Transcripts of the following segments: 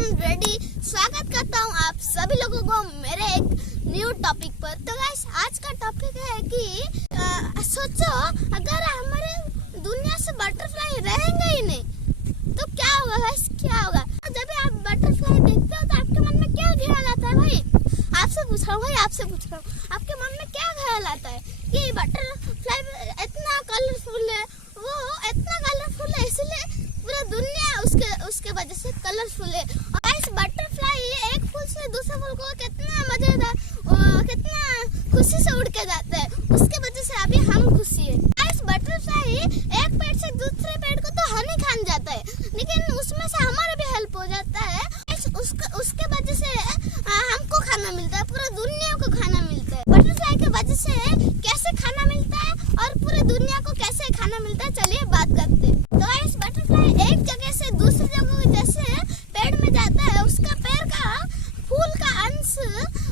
Am ready. स्वागत करता हूँ आप सभी लोगों को मेरे एक न्यू टॉपिक पर। तो गाइस आज का टॉपिक है कि सोचो अगर हमारे दुनिया से बटरफ्लाई रहेंगे ही नहीं तो क्या होगा गाइस, क्या होगा। जब आप बटरफ्लाई देखते हो तो आपके मन में क्या ख्याल आता है भाई? आपसे पूछ रहा हूँ आपके मन में क्या ख्याल आता है कि बटरफ्लाई इतना कलरफुल है, वो इतना कलरफुल है इसलिए पूरा दुनिया उसके वजह से कलरफुल है। और इस बटरफ्लाई एक फूल से दूसरे फूल को कितना मजेदार, कितना खुशी से उड़ के जाता है, उसके वजह से अभी हम खुशी है। इस बटरफ्लाई एक पेड़ से दूसरे पेड़ को तो हनी खान जाता है, लेकिन उसमें से हमारा भी हेल्प हो जाता है। उसके वजह से हमको खाना मिलता है, पूरा दुनिया को खाना मिलता है। बटरफ्लाई के वजह से कैसे खाना मिलता है और पूरे दुनिया को कैसे खाना मिलता है, चलिए बात करते हैं। तो इस बटरफ्लाई एक जगह से दूसरी जगह जैसे पेड़ में जाता है, उसका पेड़ का फूल का अंश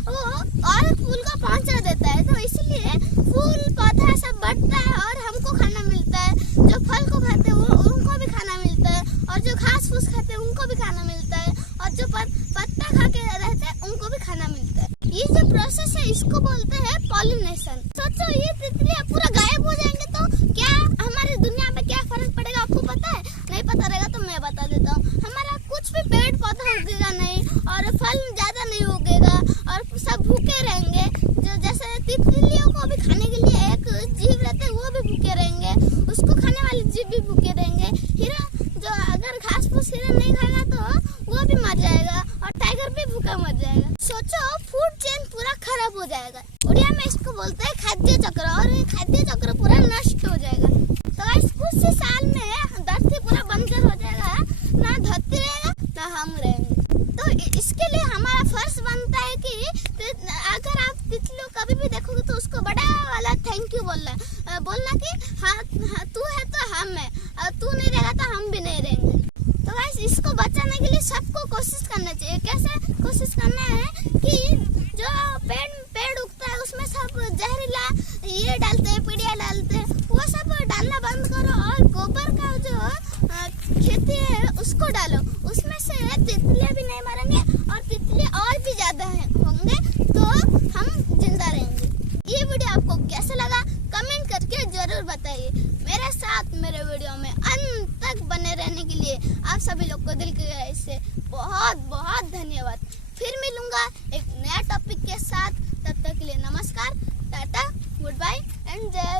वो और फूल को पहुंचा देता है, तो इसलिए फूल पौधा सब बढ़ता है और हमको खाना मिलता है। जो फल को खाते हैं उनको भी खाना मिलता है, और जो घास फूस खाते हैं उनको भी खाना मिलता है, और जो पत्ता खा के रहते हैं उनको भी खाना मिलता है। ये जो प्रोसेस है इसको बोलते हैं पॉलिनेशन। सोचो ये तितलियां पूरा गायब हो जाएंगे तो क्या हमारी दुनिया में क्या फर्क पड़ेगा, आपको पता है? नहीं पता रहेगा तो मैं बता देता हूँ। हमारा कुछ भी पेड़ पौधा उगेगा नहीं और फल ज्यादा नहीं उगेगा और सब भूखे रहेंगे। जो जैसे तितलियों को भी खाने के लिए एक जीव रहते हैं वो भी भूखे रहेंगे, उसको खाने वाले जीव भी भूखे रहेंगे। हिरन जो अगर घास फूस हिरन नहीं खाएगा तो वो भी मर जाएगा, और टाइगर भी भूखा मर जाएगा। सोचो फूड चेन पूरा खराब हो जाएगा। उड़िया में इसको बोलते हैं खाद्य चक्र, और ये खाद्य चक्र पूरा नष्ट हो जाएगा। तो इस कुछ ही साल में धरती पूरा बंजर हो जाएगा, ना धरती रहेगा ना हम रहेंगे। तो इसके लिए हमारा फर्ज बनता है कि अगर आप तितलियों कभी भी देखोगे तो उसको बड़ा वाला थैंक यू बोलना कि हाँ तू है तो हम है, और तू नहीं रहेगा तो हम भी नहीं रहेंगे। तो गाइस इसको बचाने के लिए सबको कोशिश करना चाहिए। कैसे कोशिश करना है कि जो पेड़ उगता है उसमें सब जहरीला ये डालते हैं, पीड़िया डालते हैं, वो सब डालना बंद करो, और गोबर का जो खेती है उसको डालो। उसमें से तितलियां भी नहीं मरेंगे और तितलियां और भी ज्यादा होंगे, तो हम जिंदा रहेंगे। ये वीडियो आपको कैसे लगा कमेंट करके जरूर बताइए। मेरे साथ मेरे वीडियो में अंत तक बने रहने के लिए आप सभी लोग को दिल की गहराई से बहुत बहुत धन्यवाद। फिर मिलूंगा एक नया टॉपिक के साथ, तब तक के लिए नमस्कार, टाटा, गुड बाय एंड जय